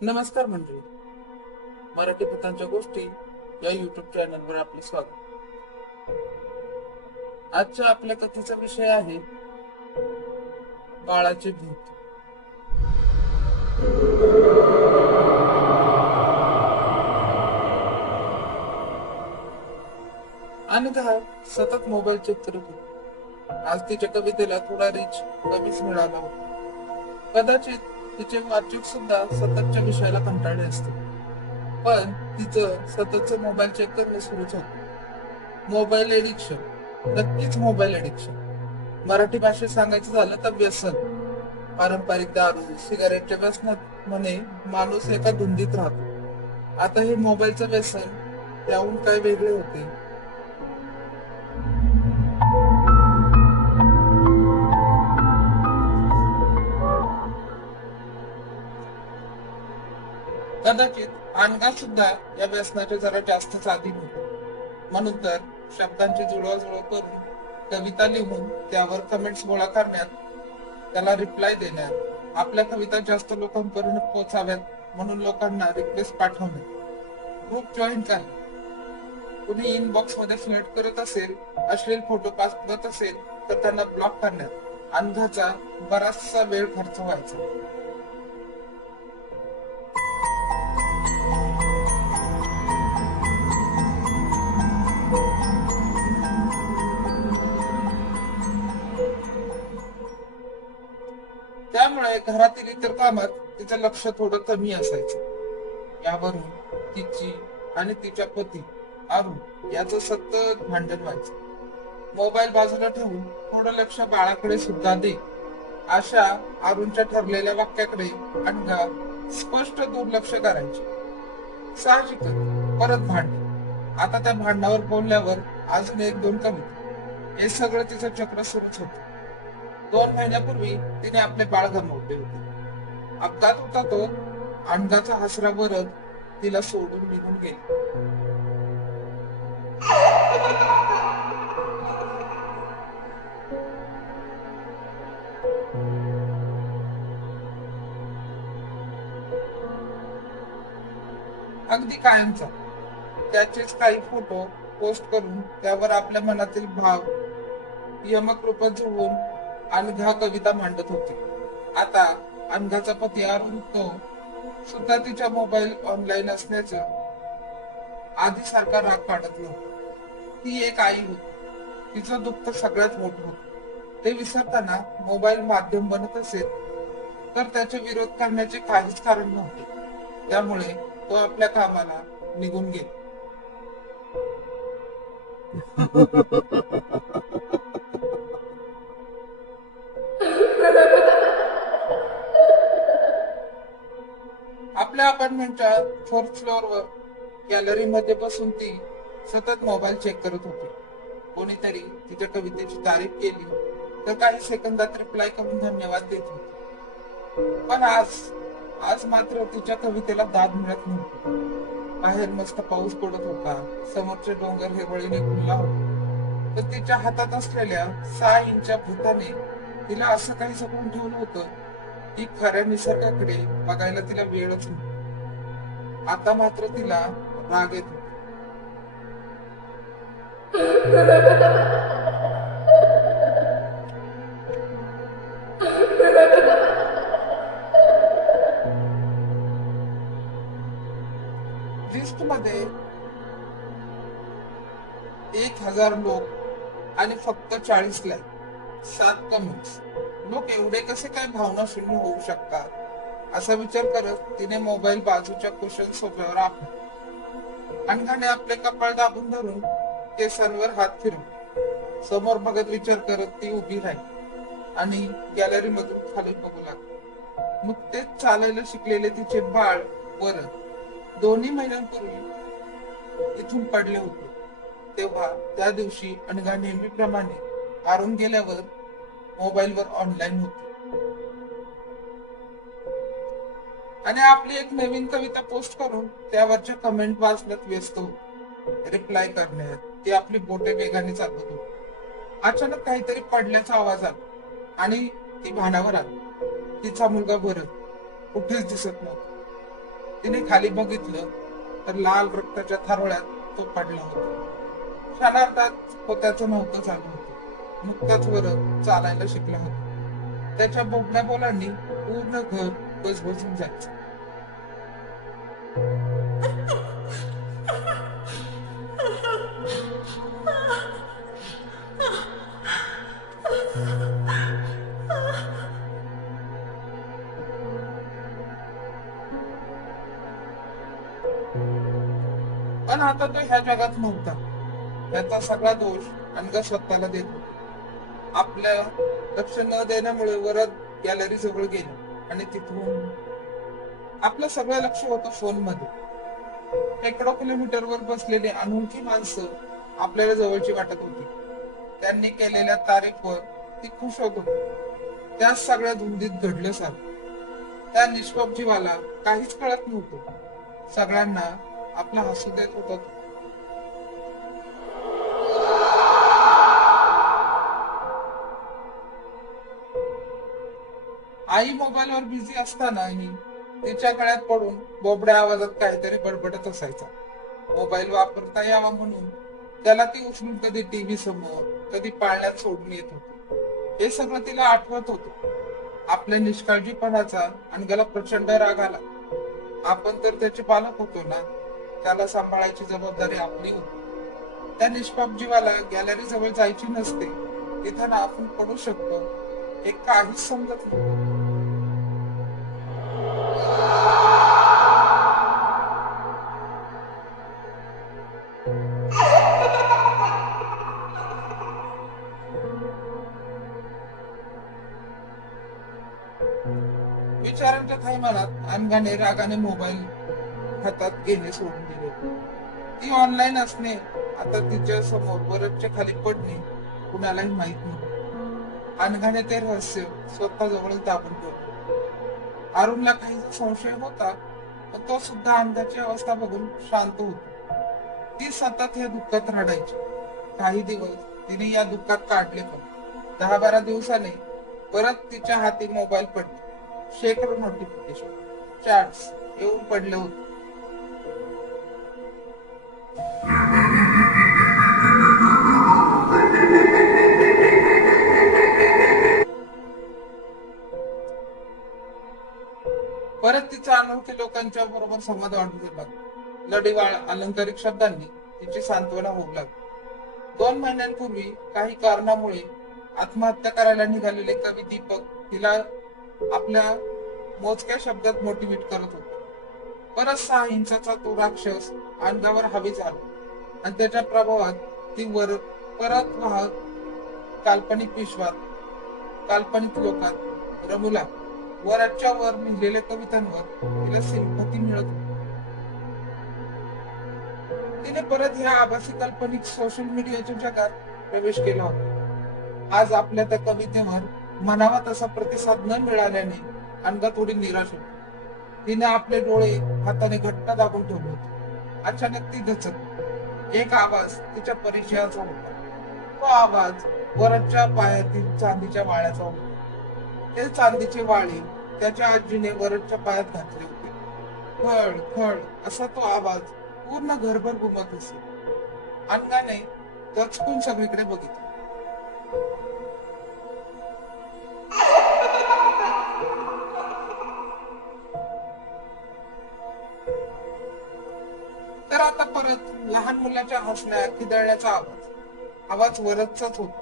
नमस्कार मंडळी. मराठी कथांच्या गोष्टी या युट्यूब चॅनलवर आपले स्वागत. आजच्या आपल्या कथेचा विषय आहे बाळाचे भूत. अनघा सतत मोबाईल चेक करत होती. आज तिच्या कवितेला थोडा रीच कमीच मिळाला होता. कदाचित तिचे वाचक सुद्धा सततच्या विषयाला कंटाळले असते, पण तिचं सततचं मोबाईल चेक करणे सुरूच होतं. मोबाईल एडिक्शन, नक्कीच मोबाईल एडिक्शन. मराठी भाषेत सांगायचं झालं तर व्यसन. पारंपरिक दारू सिगारेटच्या व्यसनात म्हणे माणूस एका धुंदीत राहतो. आता हे मोबाईलचं व्यसन त्याहून काय वेगळे होते. कदाचित अनघा सुद्धा या व्यसनाचे जरा जास्तच आदी होते. म्हणून तर शब्दांची जुळवाजुळव करून कविता लिहून त्यावर कमेंट्स गोळा करण्यात, त्याला रिप्लाय देण्यात, आपल्या कविता जास्त लोकांपर्यंत पोहोचाव्यात म्हणून लोकांना रिक्वेस्ट पाठवणे, ग्रुप जॉईन करणे, कुणी इनबॉक्स मध्ये फ्लर्ट करत असेल, अश्लील फोटो पाठवत असेल तर त्यांना ब्लॉक करण्यात अनघाचा बराचसा वेळ खर्च व्हायचा. त्यामुळे घरातील इतर कामात तिचं लक्ष थोडं कमी असायचं. यावरून तिची आणि तिच्या पती अरुण याचं सतत भांडण व्हायचं. मोबाईल बाजूला ठेवून थोडं लक्ष बाळाकडे सुद्धा दे, अशा अरुणच्या ठरलेल्या वाक्याकडे अनघा स्पष्ट दुर्लक्ष करायचे. साहजिकच परत भांडण. आता त्या भांडणावर बोलल्यावर अजून एक दोन कमी. हे सगळं तिचं चक्र सुरूच होतं. 2 महिन्यापूर्वी तिने आपले बाळ गमावले होते. अपघात होता तो. अनघाचा हसरा वरद तिला सोडून निघून गेले. अगदी कायमचा. त्याचेच काही फोटो पोस्ट करून त्यावर आपल्या मनातील भाव यमक रूपात जुळवून अनघा कविता मांडत होती. आता अनघाचा पती अरुण तो सुद्धा तिच्या मोबाईल ऑनलाईन असण्याचं आधी सारखा राग काढत नव्हता. ती एक आई होती. तिचं दुःख सगळ्यात मोठं होतं. ते विसरताना मोबाईल माध्यम बनत असेल तर त्याचे विरोध करण्याचे काहीच कारण नव्हते. त्यामुळे तो आपल्या कामाला निघून गेला. आपल्या अपार्टमेंटच्या 4th फ्लोअरवर गॅलरी मध्ये बसून ती सतत मोबाईल चेक करत होती. कोणीतरी तिच्या कवितेची तारीफ केली तर काही सेकंदात रिप्लाय करून धन्यवाद देत होती. पण आज मात्र तिच्या कवितेला दाद मिळत नव्हती. बाहेर मस्त पाऊस पडत होता. समोरचे डोंगर हिरवळीने खुलला होता. तर तिच्या हातात असलेल्या 6 इंच्या भूताने तिला असं काही जपून ठेवलं होतं की खऱ्या निसर्गाकडे बघायला तिला वेळच नाही. आता मात्र तिला राग येतो. लिस्ट मध्ये 1000 लोक आणि फक्त 40 लाईक, 7 कमेंट्स. लोक एवढे कसे काय भावना शून्य होऊ शकतात असा विचार करत तिने मोबाईल बाजूच्या कुशन सोफ्यावर आपला. अनघाने आपले कपाळ दाबून धरून केसांवर हात फिरवला. समोर बघत विचार करत ती उभी राहिली आणि गॅलरी मधून खाली बघू लागली. नुकतेच चालायला शिकलेले तिचे बाळ वरद 2 महिन्यांपूर्वी इथून पडले होते. तेव्हा त्या दिवशी अनघा नेहमीप्रमाणे अरुण गेल्यावर मोबाईलवर ऑनलाईन होती आणि आपली एक नवीन कविता पोस्ट करून त्यावरच्या कमेंट वाचण्यात व्यस्त होती. रिप्लाय करण्यात ती आपली बोटे वेगाने चालवत होती. अचानक काहीतरी पडल्याचा आवाज आला आणि ती भानावर आली. तिचा मुलगा भरत कुठेच दिसत नव्हता. तिने खाली बघितलं तर लाल रक्ताच्या थारोळ्यात तो पडला होता. क्षणार्धात होत्याचं नव्हतं चालू होतं. नुकताच वर चालायला शिकला होता. त्याच्या बोबड्या बोलांनी पूर्ण घर बजबजून जायचं. पण आता तो ह्या जगात नव्हता. त्याचा सगळा दोष अनगा स्वतःला देत होता. आपल्या लक्ष न देण्यामुळे वरद गॅलरी जवळ गेली आणि तिथून आपलं सगळं लक्ष होतं फोन मध्ये. शेकडो किलोमीटरवर बसलेली अनोळखी माणसं आपल्याला जवळची वाटत होती. त्यांनी केलेल्या तारीफवर ती खुश होत होती. त्या सगळ्या धुंदीत घडलं सारं. त्या निष्पाप जीवाला काहीच कळत नव्हतं. सगळ्यांना आपला हसू देत होता तो. आई मोबाईलवर बिझी असतानाही तिच्या गळ्यात पडून बोबड्या आवाजात काहीतरी बडबडत असायचा. मोबाईल वापरता यावा म्हणून त्याला ती उचलून कधी टीव्ही समोर कधी पाळण्यात सोडून येत होती. हे सगळं तिला आठवत होतं. आपल्या निष्काळजीपणाचा अनघाला प्रचंड राग आला. आपण तर त्याचे पालक होतो ना, त्याला सांभाळायची जबाबदारी आपली होती. त्या निष्पाप जीवाला गॅलरी जवळ जायची नसते, तिथं ना आपण पडू शकतो हे काहीच समजत नव्हतं. विचारांच्या थैमानात अनघाने रागाने मोबाईल हातात घेणे सोडून दिले. ती ऑनलाईन असणे आता तिच्या समोर बरफच्या खाली पडणे कुणालाही माहित नव्हते. अनघाने ते रहस्य स्वतः जवळच दाबून ठेवले. अरुणला काही संशय होता, पण तो सुद्धा अनघाची अवस्था बघून शांत होता. ती सतत या दुःखात रडायची. काही दिवस तिने या दुःखात काढले, पण 10-12 दिवसाने परत तिच्या हाती मोबाईल पडले. शेकडो नोटिफिकेशन चॅट्स येऊन पडले होते. परत तिचा अनोळखी लोकांच्या बरोबर संवाद वाढू लागला. लढीवाळ अलंकारिक शब्दांनी तिची सांत्वना होऊ लागली. 2 महिन्यांपूर्वी काही कारणामुळे आत्महत्या करायला निघालेले कवी दीपक तिला आपल्या मोजक्या शब्दात मोटिवेट करत होता. परत 6 इंचाचा तो राक्षस अंगावर हवी झाला आणि त्याच्या प्रभावात ती परत वाहत काल्पनिक विश्वात काल्पनिक लोकात रमू लागली. वरच्या वर लिहिलेल्या कवितांवर तिला सिंपती मिळत होती. तिने परत ह्या आभासी काल्पनिक सोशल मीडियाच्या जगात प्रवेश केला होता. आज आपल्या त्या कवितेवर म्हणावा तसा प्रतिसाद न मिळाल्याने अनघा थोडी निराश होती. तिने आपले डोळे हाताने घट्ट दाबून ठेवले होते. अचानक ती दचकली. एक आवाज तिच्या परिचयाचा होता. तो आवाज वरच्या पायातील चांदीच्या वाळ्याचा होता. ते चांदीचे वाळे त्याच्या आजीने वरच्या पायात घातले होते. खळ खळ असा तो आवाज पूर्ण घरभर घुमत असे. अनघाने दचकून सगळीकडे बघितले. तर आता परत लहान मुलाच्या हसण्या खिदळण्याचा आवाज वरचाच होता.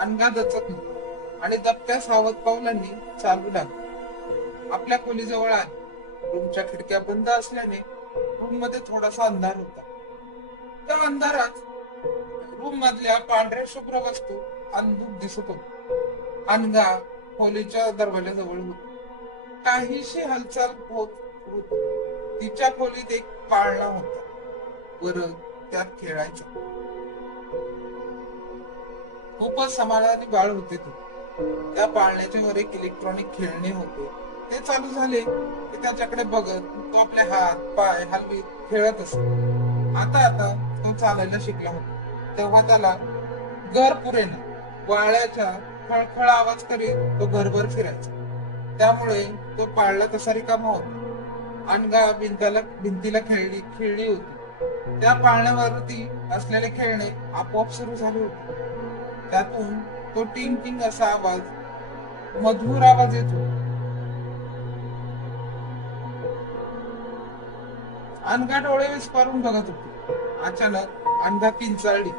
अनघा दचकली आणि दबक्या सावध पावलांनी चालू लागली. आपल्या खोलीजवळ आली. रूमच्या खिडक्या बंद असल्याने रूम मध्ये थोडासा अंधार होता. त्या अंधारात रूम मधल्या पांढऱ्या शुभ्र वस्तू अंधुक दिसत होत्या. अनघा खोलीच्या दरवाजाजवळ होती. काहीशी हालचाल होत होती. तिच्या खोलीत एक पाळणा होता. वर त्यात खेळायचा. खूपच समाधानी बाळ होते ते. त्या पाळण्याच्या वर एक इलेक्ट्रॉनिक खेळणे होते. ते चालू झाले की त्याच्याकडे बघत तो आपले हात पाय हलवीत खेळत असे. आता आता तो चालायला शिकला होता. तेव्हा त्याला घर पुरेना. वाळ्याच्या खळखळ आवाज करीत तो घरभर फिरायचा. त्यामुळे तो पाळला तसा रिकामा होता. अनघा भिंतीला खेळली खेळली होती. त्या पाळण्यावरती असलेले खेळणे आपोआप सुरू झाले होते. त्यातून तो टिंग टिंग असा आवाज, मधुर आवाज येत होता. अनघा डोळे विस्पारून बघत होती. अचानक अनघा किंचाळली.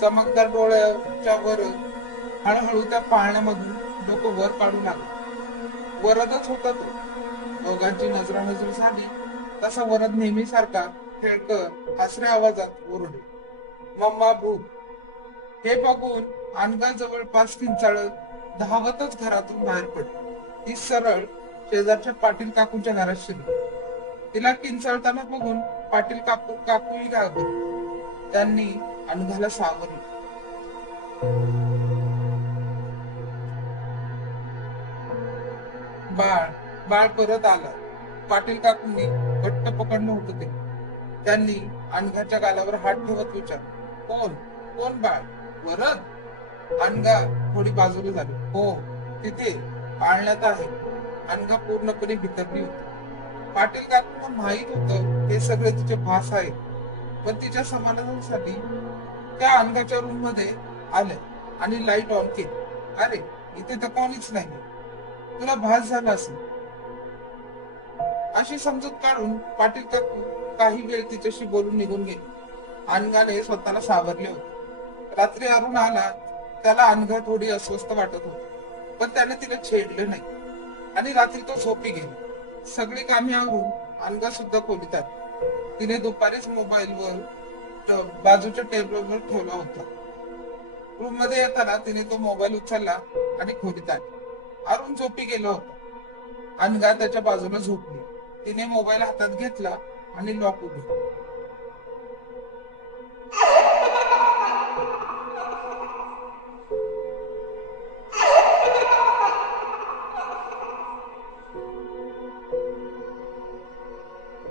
चमकदार डोळ्याच्या वर हळूहळू त्या पाळण्यामधून डोकं वर काढू लागलं. वरदच होता तो. दोघांची नजरानजर झाली तसा वरद नेहमीसारखा खेळकर हसऱ्या आवाजात ओरडले, मम्मा भूत. हे बघून अनघा जवळपास किंचाळत धावतच घरातून बाहेर पडली. ती सरळ शेजारच्या पाटील काकूंच्या घरात शिरली. तिला किंचाळताना बघून पाटील काकूही घाबरले. त्यांनी अनघाला सावरले. बाळ बाळ परत आलं. पाटील काकूंनी घट्ट पकडलं होतं ते. त्यांनी अनघाच्या गालावर हात ठेवत विचारलं, कोण कोण बाळ? वरद? अनघा थोडी बाजूला झाली. हो, तिथे पाळण्यात आहे. अनघा पूर्णपणे भितरली होती. पाटील काकूंना माहित होतं हे सगळे तिचे भास आहे, पण तिच्या समाधानासाठी त्या अनघाच्या रूम मध्ये आल्या आणि लाईट ऑन केली. अरे, इथे तर कोणीच नाही, तुला भास झाला असेल अशी समजूत काढून पाटील काकू काही वेळ तिच्याशी बोलून निघून गेले. अनघाने स्वतःला सावरले होते. रात्री अरुण आला. त्याला अनघा थोडी अस्वस्थ वाटत होती, पण त्याने तिला छेडले नाही आणि रात्री तो झोपी गेला. सगळी कामे आवरून अनघा सुद्धा खोलीत आली. तिने दुपारीच मोबाईलवर बाजूच्या टेबलवर ठेवला होता. रूम मध्ये येताना तिने तो मोबाईल उचलला आणि खोलीत आली. अरुण झोपी गेला होता. अनघा त्याच्या बाजूला झोपली. तिने मोबाईल हातात घेतला आणि लॉक उघडले.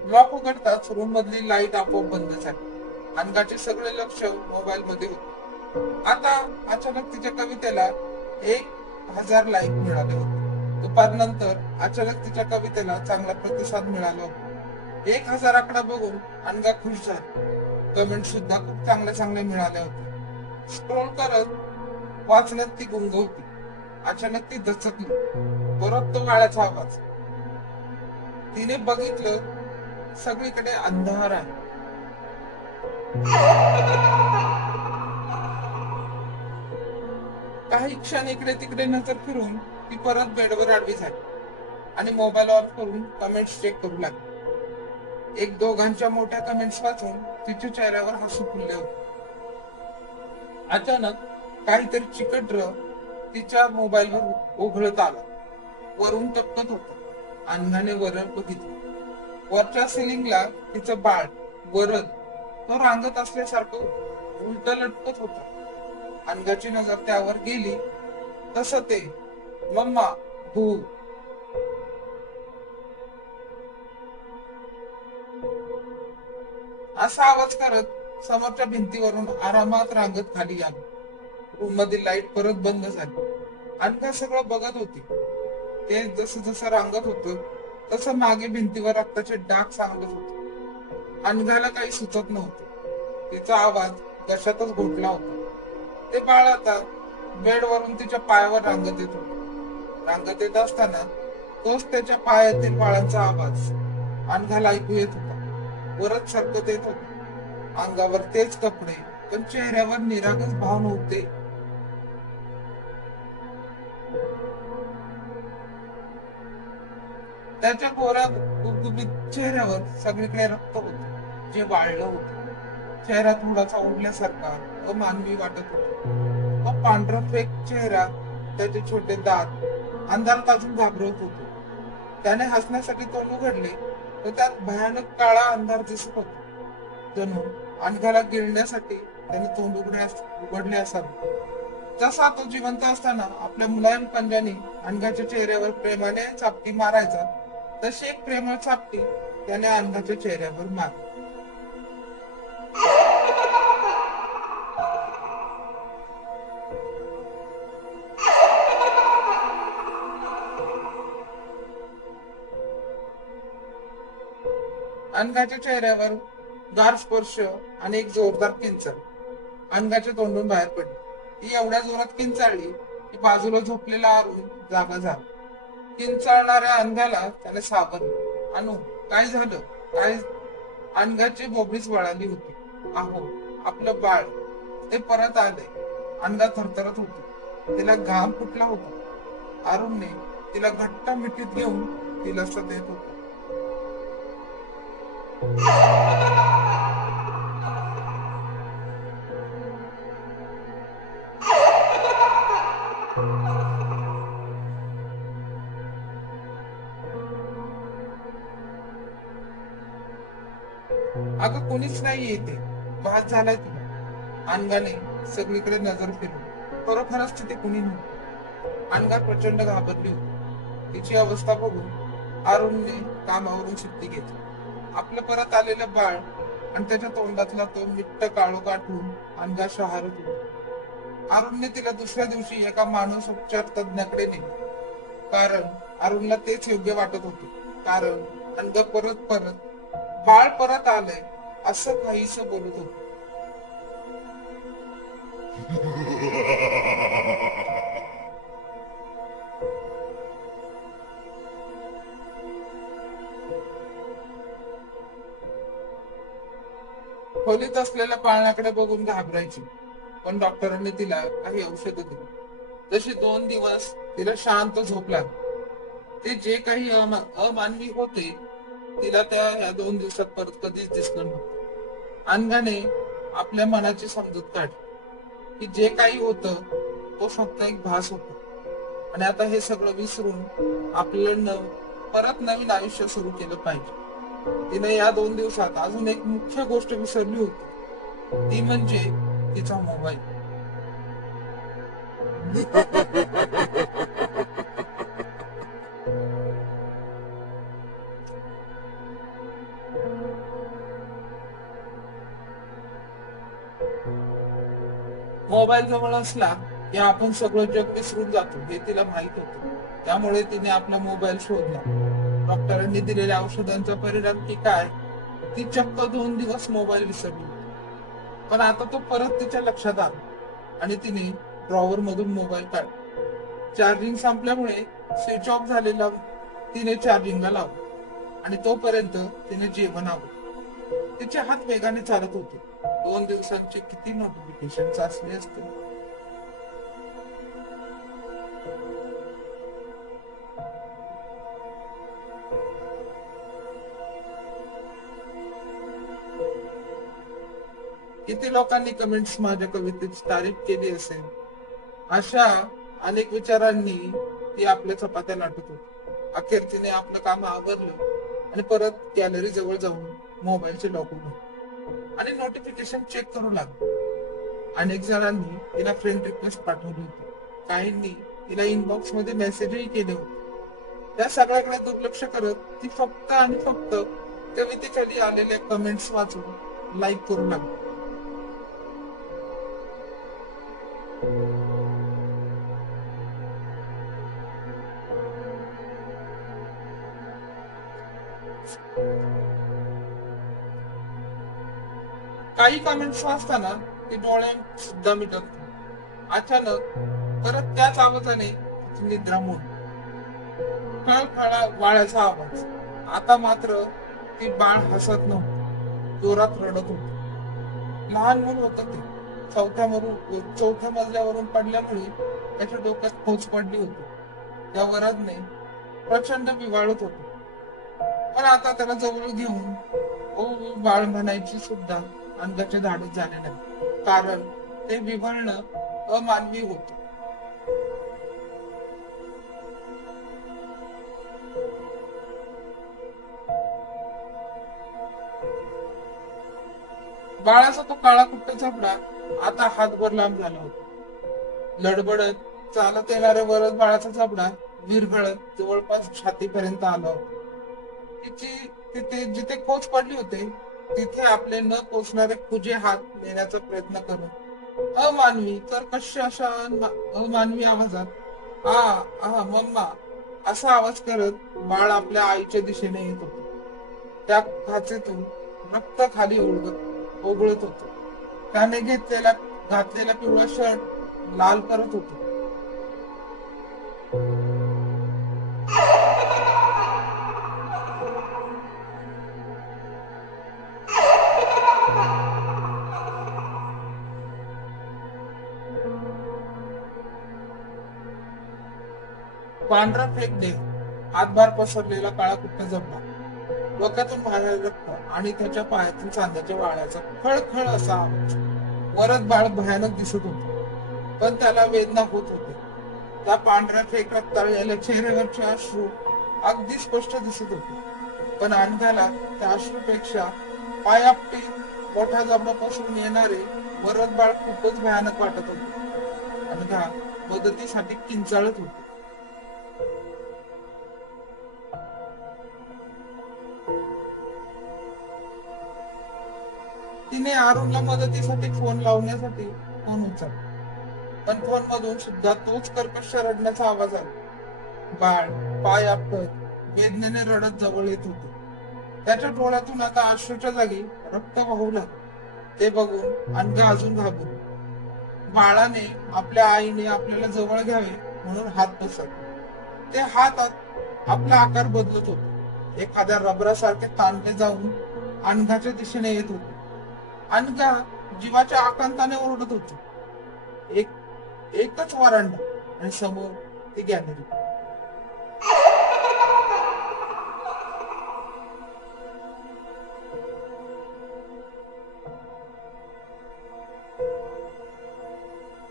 लॉक उघडताच रूम मधली लाईट आपोआप बंद झाली. अनघाचे सगळे लक्ष मोबाईल मध्ये होते. आता अचानक तिच्या कवितेला 1,000 लाईक मिळाले होते. दुपारनंतर अचानक तिच्या कवितेला चांगला प्रतिसाद मिळाला होता. 1,000 आकडा बघून अनघा खुश झाली. कमेंट सुद्धा खूप चांगले मिळाले होते. स्क्रोल करत वाचण्यात ती गुंग होती. अचानक ती दचकली. परत तो गाळ्याचा आवाज. तिने बघितलं, सगळीकडे अंधार आहे. काही क्षण इकडे तिकडे नजर फिरून ती परत बेडवर आडवी झाली आणि मोबाईल ऑन करून कमेंट्स चेक करू लागली. एक दोघांच्या मोठ्या कमेंट्स वाचून तिच्या चेहऱ्यावर हसू फुलले होते. अचानक काहीतरी चिकट तिच्या मोबाईलवर उघडत आला. वरून टपकत होत. अनघाने वर बघितलं. वरच्या सिलिंगला तिचं बाळ वरद तो रांगत असल्यासारखं उलट लटकत होता. अनघाची नजर त्यावर गेली तसं ते मम्मा भू असा आवाज करत समोरच्या भिंतीवरून आरामात रांगत खाली आली. रूम मधील लाईट परत बंद झाली. अनघा सगळं बघत होती. ते जसं जसं रांगत होतं तसं मागे भिंतीवर रक्ताचे डाग सांगत होते. अनघाला काही सुचत नव्हतं. तिचा आवाज घशातच घोटला होता. ते बाळ आता बेडवरून तिच्या पायावर रांगत येत होते. रांगत येत असताना तोच त्याच्या पायातील बाळाचा आवाज अनघाला ऐकू येत होता. वरच सरकत येत होते. अंगावर तेच कपडे, पण चेहऱ्यावर निरागस भाव नव्हते. त्याच्या गोऱ्या गुबगुबीत चेहऱ्यावर सगळीकडे रक्त होते, जे वाळलं होतं. चेहरा थोडासा उडल्यासारखा अमानवी वाटत होता. तो पांढरा फेक चेहरा, त्याचे छोटे दात अंधारात अजून घाबरवत होते. त्याने हसण्यासाठी तोंड उघडले तर त्यात भयानक काळा अंधार दिसत होता. जणू अनघाला गिळण्यासाठी त्याने तोंड उघडले असावे. जसा तो जिवंत असताना आपल्या मुलायम पंजाने अनघाच्या चेहऱ्यावर प्रेमाने चापटी मारायचा, तशी एक प्रेमळ चापटी त्याने अनघाच्या चेहऱ्यावर मारली. अनघाच्या चेहऱ्यावर गार स्पर्श आणि एक जोरदार किंचाळ अनघाच्या तोंडून बाहेर पडली. ती एवढ्या जोरात किंचाळली की बाजूला झोपलेला अरुण जागा झाला. किंचाळणाऱ्या अनघाला त्याने सावरलं. अनु, काय झालं? काय? अनघाची बोबडीच वळाली होती. अहो, आपलं बाळ ते परत आले. अनघा थरथरत होती. तिला घाम फुटला होता. अरुणने तिला घट्ट मिठीत घेऊन दिलासा देत होता. अगं, कोणीच नाही येते. भात झालाय तुला. अनघाने सगळीकडे नजर फिरवली. खरोखरच तिथे कुणी नव्हतं. अनघा प्रचंड घाबरली होती. तिची अवस्था बघून अरुणने कामावरून सुट्टी घेतली. आपलं परत आलेलं बाळ आणि त्याच्या तोंडातला तो मिट्ट काळो गाठून अनघा शहारत होती. अरुणने तिला दुसऱ्या दिवशी एका मानसोपचार तज्ञाकडे नेले. कारण अरुणला तेच योग्य वाटत होते. कारण अनघा परत परत बाळ परत आलंय असं काहीस बोलत होत. खोलीत असलेल्या पाळण्याकडे बघून घाबरायची. पण डॉक्टरांनी तिला काही औषधं दिली. जशी 2 दिवस तिला शांत झोप लागली. ते जे काही अमानवी होते तिला त्या ह्या 2 दिवसात परत कधीच दिसलं नव्हतं. अनघाने आपल्या मनाची समजूत काढली की जे काही होतं तो फक्त एक भास होता आणि आता हे सगळं विसरून आपल्याला परत नवीन आयुष्य सुरू केलं पाहिजे. तिने या 2 दिवसात अजून एक मुख्य गोष्ट विसरली होती. ती म्हणजे तिचा मोबाईल. मोबाईल जवळ असला की आपण सगळं जग विसरून जातो हे तिला माहित होतं. त्यामुळे तिने आपला मोबाईल शोधला. डॉक्टरांनी दिलेल्या औषधांचा परिणाम की काय, ती चक्क 2 दिवस मोबाईल विसरली. पण आता तो परत तिच्या लक्षात आला आणि तिने ड्रॉवर मधून मोबाईल काढला. चार्जिंग संपल्यामुळे स्विच ऑफ झालेला तिने चार्जिंगला लावला आणि तोपर्यंत तिने जेवण आवडलं. तिचे हात वेगाने चालत होते. 2 दिवसांचे किती नोटिफिकेशन असले असते. किती लोकांनी कमेंट्स माझ्या कवितेची तारीफ केली असेल. अशा अनेक विचारांनी ती आपल्या चपात्या लाटत होती. अखेर तिने आपलं काम आवरलं आणि परत गॅलरी जवळ जाऊन मोबाईलचे लॉक उघडले आणि नोटिफिकेशन चेक करू लागले. अनेक जणांनी तिला फ्रेंड रिक्वेस्ट पाठवली होती. काहींनी तिला इनबॉक्स मध्ये मेसेजही केले होते. त्या सगळ्याकडे दुर्लक्ष करत ती फक्त आणि फक्त कवितेखाली आलेल्या कमेंट्स वाचून लाईक करू लागली. काही कमेंट्स वाचताना ती डोळे सुद्धा मिटत नाही. अचानक परत त्याच आवाजाने तिची निद्रा मोडली. खळखळा वाळ्याचा आवाज. आता मात्र ती बाळ हसत नव्हती, जोरात रडत होती. लहान मूल होत ते. चौथ्या मजल्यावरून पडल्यामुळे त्याच्या डोक्यात खोच पडली होती. त्या वरादने प्रचंड विवाळत होते. पण आता त्याला जवळ घेऊन ओ बाळ म्हणायची सुद्धा अंगाचे धाडस झाले नाही. कारण ते विव्हळणं अमानवी होत. बाळाचा तो काळा कुट्ट चपडा आता हातभर लांब झाला होता. लडबडत चालत येणाऱ्या वरद बाळाचा चपडा विरघळत जवळपास छातीपर्यंत आला होता. तिथे जिथे खोच पडली होते तिथे आपले न पोचणारे खुजे हात नेण्याचा प्रयत्न करत अमानवी कर्कश अशा अमानवी आवाजात आ मम्मा असा आवाज करत बाळ आपल्या आईच्या दिशेने येत होते. त्या खाचेतून रक्त खाली ओघळत होत. त्याने घातलेला पिवळा शर्ट लाल करत होतो. पांढरा फेकणे, हातभार पसरलेला काळा कुट्टा जमला. डोक्यातून बाहेर रक्त आणि त्याच्या पायातून चांद्याच्या वाळ्याचा खळखळ असा आवाज. वरद बाळ भयानक दिसत होते, पण त्याला वेदना होत होते. त्या पांढऱ्या फेकात तळलेल्या चेहऱ्यावरचे अश्रू अगदी स्पष्ट दिसत होते, पण अनघाला त्या अश्रूपेक्षा पायापटी मोठा जबडा पसरून येणारे वरद बाळ खूपच भयानक वाटत होते. अनघा मदतीसाठी किंचाळत होती. तिने अरुणला मदतीसाठी फोन लावण्यासाठी फोन उचलला, पण फोन मधून सुद्धा तोच कर्कश रडण्याचा आवाज आला. बाळ पाय आपटत वेदनेने रडत जवळ येत होते. त्याच्या डोळ्यातून आता अश्रूच्या जागी रक्त वाहू लागले. ते बघून अनघा अजून घाबरली. बाळाने आपल्या आईने आपल्याला जवळ घ्यावे म्हणून हात पसरले. ते हात आपला आकार बदलत होते, एखाद्या रबरासारखे ताणले जाऊन अनघाच्या दिशेने येत होते. अनघा जीवाच्या आकांताने ओरडत होती. एकच वरांडा आणि समोर ती गॅलरी.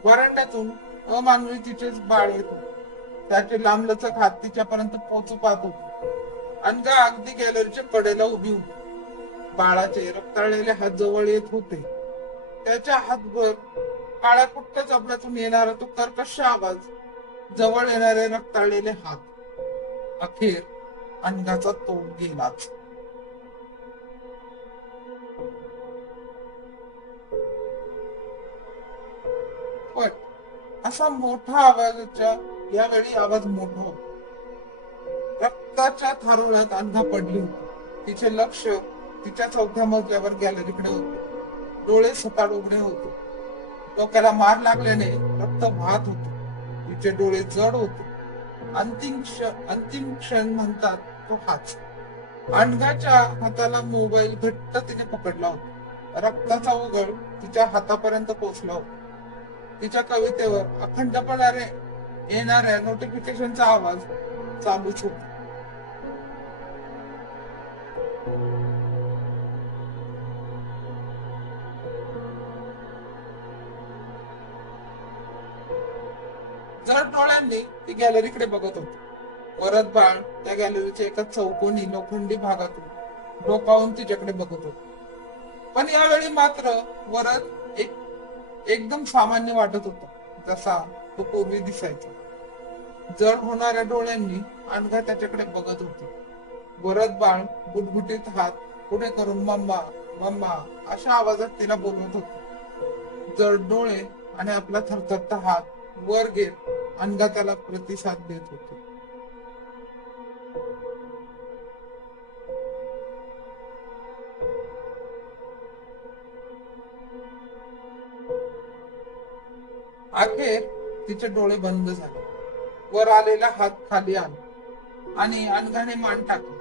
वरांड्यातून अमानवी तिचेच बाळ येत होते. त्याचे लांबलचक हात तिच्यापर्यंत पोहोचू पाहत होते. अनघा अगदी गॅलरीच्या कडेला उभी होती. बाळाचे रक्ताळलेले हात जवळ येत होते. त्याच्या हातभर काळ्या कुट्ट जबड्यातून येणारा तो कर्कश आवाज, जवळ येणारे रक्ताळलेले हात. अखेर अनघाचा तोंड गेलाच. पण असा मोठा आवाजाच्या यावेळी आवाज मोठा होता. रक्ताच्या थारोळ्यात अनघा पडली होती. तिचे लक्ष तिच्या चौथ्या मजल्यावर गॅलरीकडे होते. डोळे सपाट उघडे होते. डोक्याला मार लागल्याने रक्त वाहत होते. तिचे डोळे जड होते. अंतिम क्षण म्हणतात तो हाच. अनघाच्या हाताला मोबाईल घट्ट तिने पकडला होता. रक्ताचा उघड तिच्या हातापर्यंत पोहोचला होता. तिच्या कवितेवर अखंडपणाने येणाऱ्या नोटिफिकेशनचा आवाज चालूच होता. जड डोळ्यांनी ती गॅलरीकडे बघत होती. वरद बाळ त्या गॅलरीच्या एका चौकोनी लोखंडी भागातून डोकावून तिच्याकडे बघत होते. पण यावेळी मात्र वरद एकदम सामान्य वाटत होता, जसा तो पूर्वी दिसायचा. जड होणाऱ्या डोळ्यांनी अनघा त्याच्याकडे बघत होती. वरद बाळ गुटगुटीत हात पुढे करून मम्मा मम्मा अशा आवाजात तिला बोलवत होते. जड डोळे आणि आपला थरथरता हात वर घेत अनघा त्याला प्रतिसाद देत होती. अखेर तिचे डोळे बंद झाले. वर आलेला हात खाली आला आणि अनघाने मान टाकली.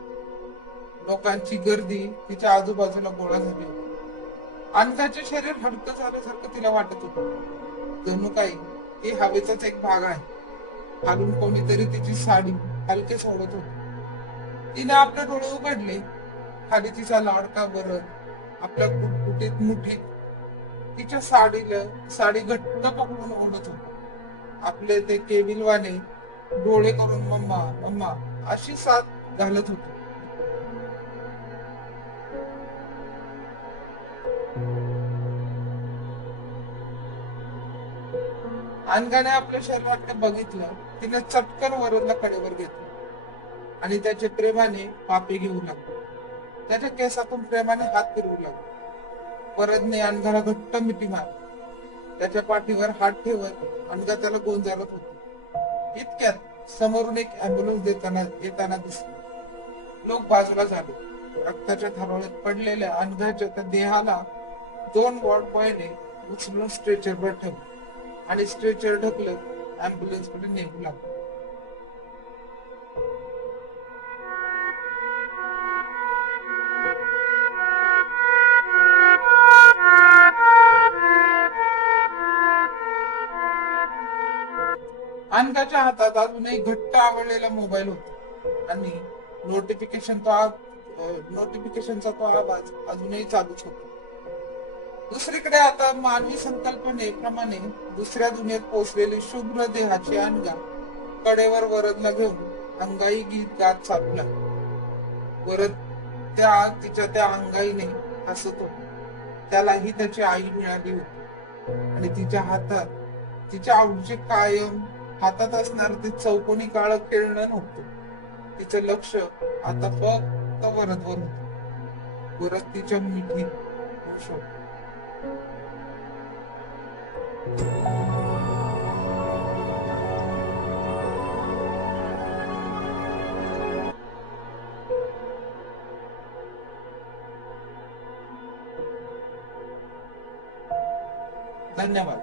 लोकांची गर्दी तिच्या आजूबाजूला गोळा झाली होती. अनघाचे शरीर हलकं झाल्यासारखं तिला वाटत होतं. जणू काही ही हवेचाच एक भाग आहे. खालून कोणीतरी तिची साडी हलके सोडत होते. तिने आपले डोळे उघडले. खाली तिचा लाडका वरद आपल्या गुटगुटीत मुठीत तिच्या साडी घट्ट पकडून ओढत होते. आपले ते केविलवाने डोळे करून मम्मा मम्मा अशी साथ घालत होते. अनघाने आपल्या शरीराकडे बघितलं. तिने चटकन वरदला कडेवर घेतलं आणि त्याचे प्रेमाने पापे घेऊ लागले. त्याच्या केसातून प्रेमाने हात फिरवू लागले. वरदने अनघाला घट्ट मिठी मारली. त्याच्या पाठीवर हात ठेवत अनघा त्याला गोंजारत होती. इतक्यात समोरून एक अँब्युलन्स येताना दिसली. लोक बाजूला झाले. रक्ताच्या थारोळ्यात पडलेल्या अनघाच्या त्या देहाला 2 वॉर्ड बॉयने उचलून स्ट्रेचरवर ठेवलं आणि स्ट्रेचर ढकलत अँब्युलन्स कडे नेऊ लागले. अनघाच्या हातात अजूनही घट्ट आवळलेला मोबाईल होता आणि नोटिफिकेशनचा तो आवाज अजूनही चालूच होता. दुसरीकडे आता मानवी संकल्पनेप्रमाणे दुसऱ्या दुनियेत पोहोचलेली शुभ्र देहाची अनघा कडेवर वरदला घेऊन अंगाई गीत गात चालू लागली. वरद तिच्या त्या अंगाईने हसत होती. त्यालाही त्याची आई मिळाली होती आणि तिच्या हातात तिच्या आवडीचे कायम हातात असणार ते चौकोनी काळ खेळणं नव्हतं. तिचं लक्ष आता फक्त वरदवर होतं. वरद तिच्या मिठीत खुश होती. धन्यवाद.